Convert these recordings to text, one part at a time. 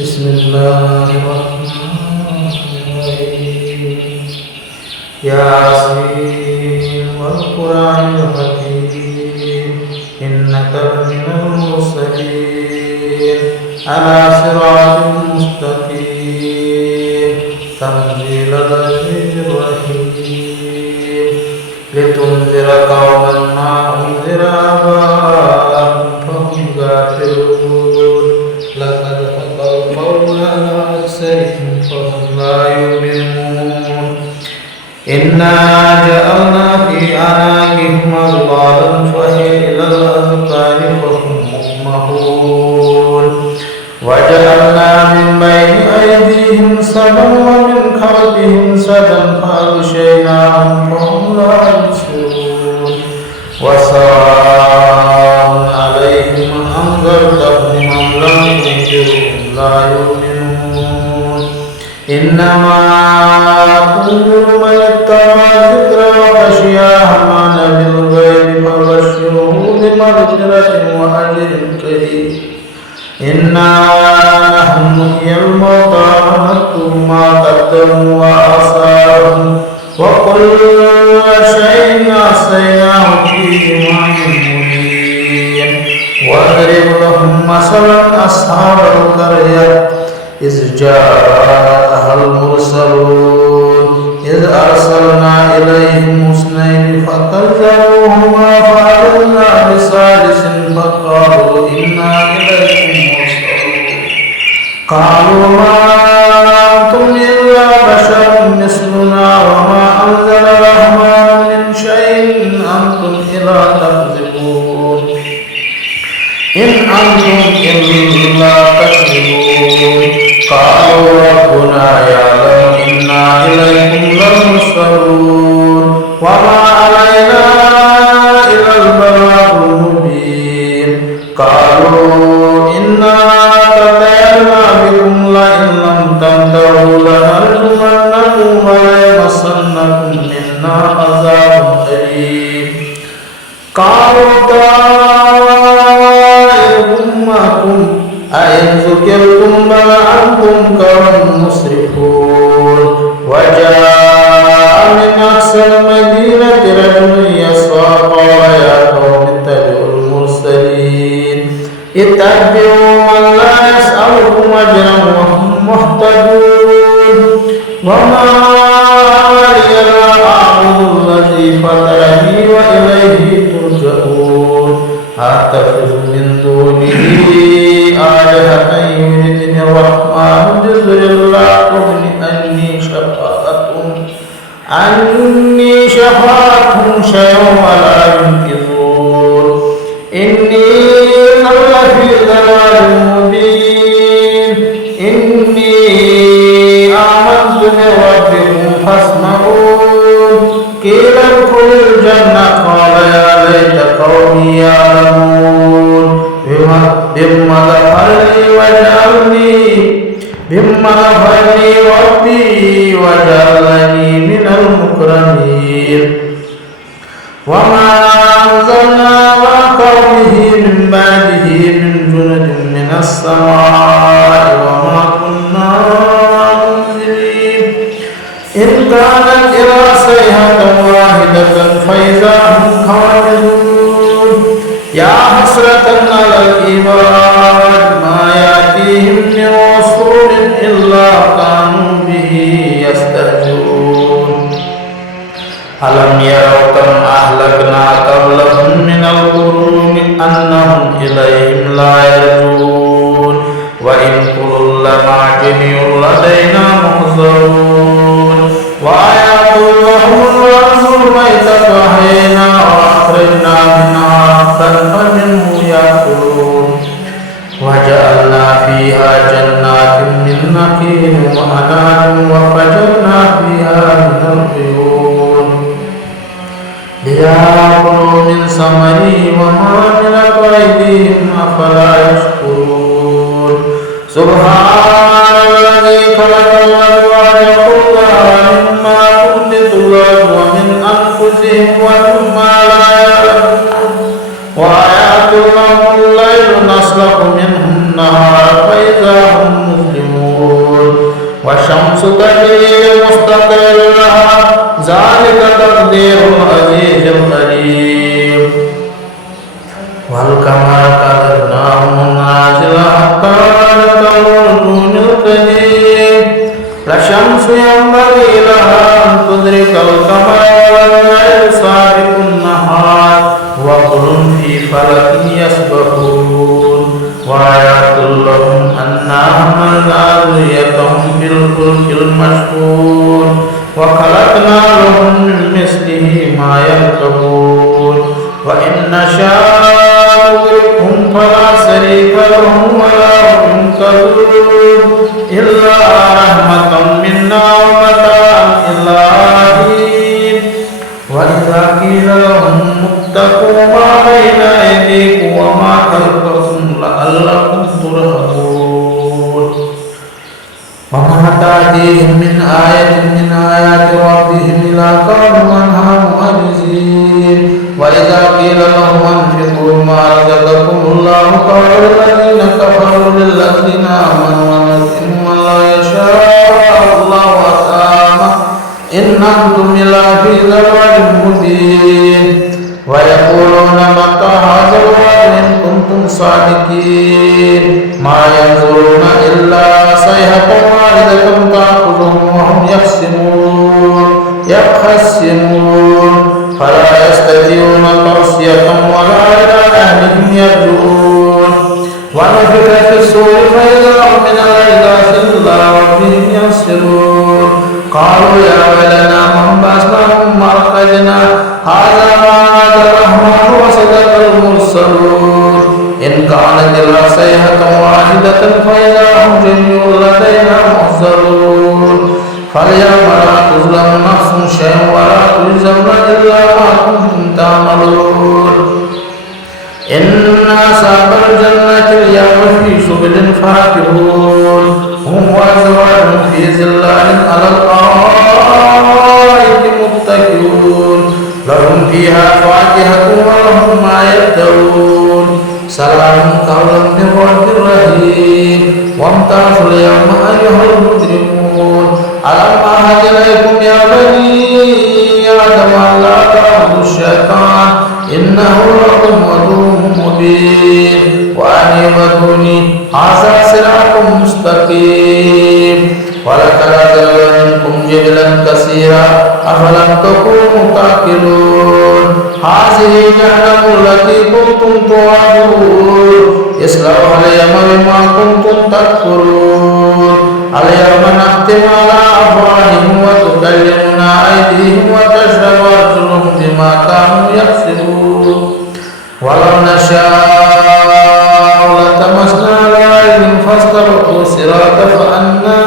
بسم الله الرحمن الرحيم ياسين والقرآن الحكيم إنك لمن المرسلين على صراط مستقيم تنزيل العزيز الرحيم لتنذر قوما ما أنذر آباءهم فهم غافلون لقد حق القول على أكثرهم فهم لا يؤمنون إنا جعلنا في أعناقهم أغلالا فهي إلى الأذقان فهم مقمحون وجعلنا من بين أيديهم سدا ومن خلفهم سدا فأغشيناهم فهم لا يبصرون وسواء عليهم أنذرتهم أم لم تنذرهم لا يؤمنون إنما تنذر من اتبع الذكر وخشي الرحمن بالغيب فبشره بمغفرة وأجر كريم إنا نحن نحيي الموتى ونكتب ما قدموا وآثارهم وكل شيء أحصيناه في إمام مبين واضرب لهم مثلا أصحاب القرية إذ جاءها المرسلون إذ أرسلنا إليهم اثنين فكذبوهما فعززنا بثالث فقالوا إنا إليكم مرسلون قالوا ما أنتم إلا بشر مثلنا وما أنزل الرحمن من شيء إن أنتم إلا تكذبون إن أنتم إلا تكذبون قالوا ربنا يعلم إنا إليكم لمرسلون وما علينا إلا البلاغ المبين قالوا إنا كفرنا بكم لئن لم تنتهوا لنرجمنكم وليمسنكم منا عذاب أليم قالوا طائركم معكم أئن ذكرتم بل أنتم قوم مسرفون وجاء من أقصى المدينة رجل يسعى قال يا قوم اتبعوا المرسلين اتبعوا من لا يسألكم أجرا وهم مهتدون وما لي لا أعبد الذي فطرني وإليه ترجعون أتخذ من دونه آلهة يردني الرحمن بضر لا تغن عني شفاعتهم شيئا ولا ينقذون إني لفي ضلال مبين إني آمنت بربكم فاسمعون قيل ادخلوا الجنة قال يا ليت قومي يعلمون بما غفرني ربي وجعلني من المكرمين وما أنزلنا على قومه من بعده من جند من السماء وما كنا منزلين إن كانت إلا صيحة واحدة فإذا هم خالدون يا حسرة على العباد ما يأتيهم من رسول إلا كانوا به يستهزئون ألم يروا كم أهلكنا قبلهم من القرون أنهم إليهم لا يرجعون وإن كل لما جميع لدينا محضرون وآيات لهم الأرض الميتة أحيينا وأخرجنا منها حبا فمنه يأكلون وجعلنا فيها جنات من نخيل وأعناب وفجرنا فيها من العيون ليأكلوا من ثمره وما عملت أيديهم أفلا يشكرون سبحان الذي خلق الأزواج كلها مما تنبت الأرض ومن أنفسهم ومما لا يعلمون وآيات لهم الليل نسلخ منه النهار فإذا هم مظلمون حملنا ذريتهم في الفلك المشحون وخلقنا لهم من مثله ما يركبون وإن نشاء نغرقهم فلا شريك لهم ولا هم ينقذون إلا رحمة منا ومتاعا إلى حين وإذا قيل لهم اتقوا ما بين أيديكم وما خلفكم لعلكم ترحمون وما تأتيهم من آية من آيات ربهم إلا قالوا عنها معرضين وإذا قيل لهم أنفقوا ما رزقكم الله قال الذين كفروا للذين آمنوا ونطعم من لا يشاء الله أطعامه إن أنتم إلا في ضلال مبين ويقولون متى هذا الوعد إن كنتم صادقين ما ينظرون إلا صيحة واحدة تأخذهم وهم يخصمون فلا يستطيعون توصية ولا إلى أهلهم يرجعون ونفخ في الصور فإذا هم من الأجداث إلى ربهم ينسلون قالوا يا ويلنا من بعثنا من مرقدنا هذا ما وعد الرحمن وصدق المرسلون إن كانت إلا صيحة واحدة فإذا هم جميع لدينا محضرون فاليوم لا تظلم نفس شيئا ولا تجزون إلا ما كنتم تعملون إن أصحاب الجنة اليوم في شغل فاكهون هم وأزواجهم في ظلال على الأرائك متكئون لهم فيها فاكهة ولهم ما يدعون سلام قولا من رب رحيم وامتازوا اليوم أيها المجرمون ألم أعهد إليكم يا بني آدم ألا تعبدوا الشيطان إنه لكم عدو مبين وأن اعبدوني هذا صراط مستقيم ولقد أضل منكم جبلا كثيرا أفلم تكونوا تعقلون هذه جهنم التي كنتم توعدون اصلوها اليوم بما كنتم تكفرون اليوم نختم على أفواههم وتكلمنا أيديهم وتشهد أرجلهم بما كانوا يكسبون ولو نشاء لطمسنا على أعينهم فاستبقوا الصراط فأنى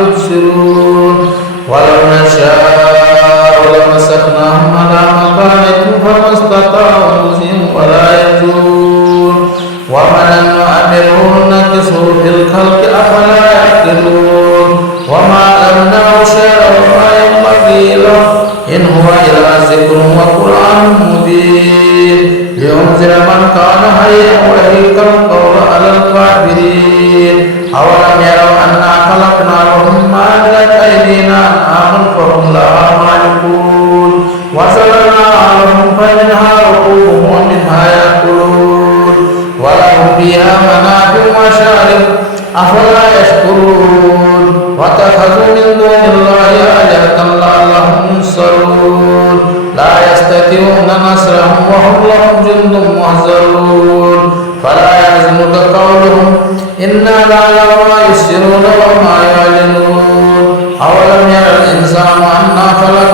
يبصرون ولو نشاء لمسخناهم على مكانتهم فما استطاعوا مزيم ولا يرجون ومن نؤمره نكسه في الخلق أفلا يعقلون وما علمناه شيئا وما ينبغي له إن هو إلا ذكر وقرآن مبين لينذر من كان حيا ويحيق القول على الكافرين أولم يروا أنا خلقنا لهم ما عملت أيدينا أنعاما فهم لها مالكون وزرعنا لهم فمنها ركوبهم ومنها يأكلون ولهم فيها منافع ومشارب أفلا يشكرون واتخذوا من دون الله آلهة لعلهم ينصرون لا يستطيعون نصرهم وهم لهم جند محضرون فلا يحزنك قولهم إنا نعلم ما يسرون وما يعلنون أولم ير الإنسان أنا خلقنا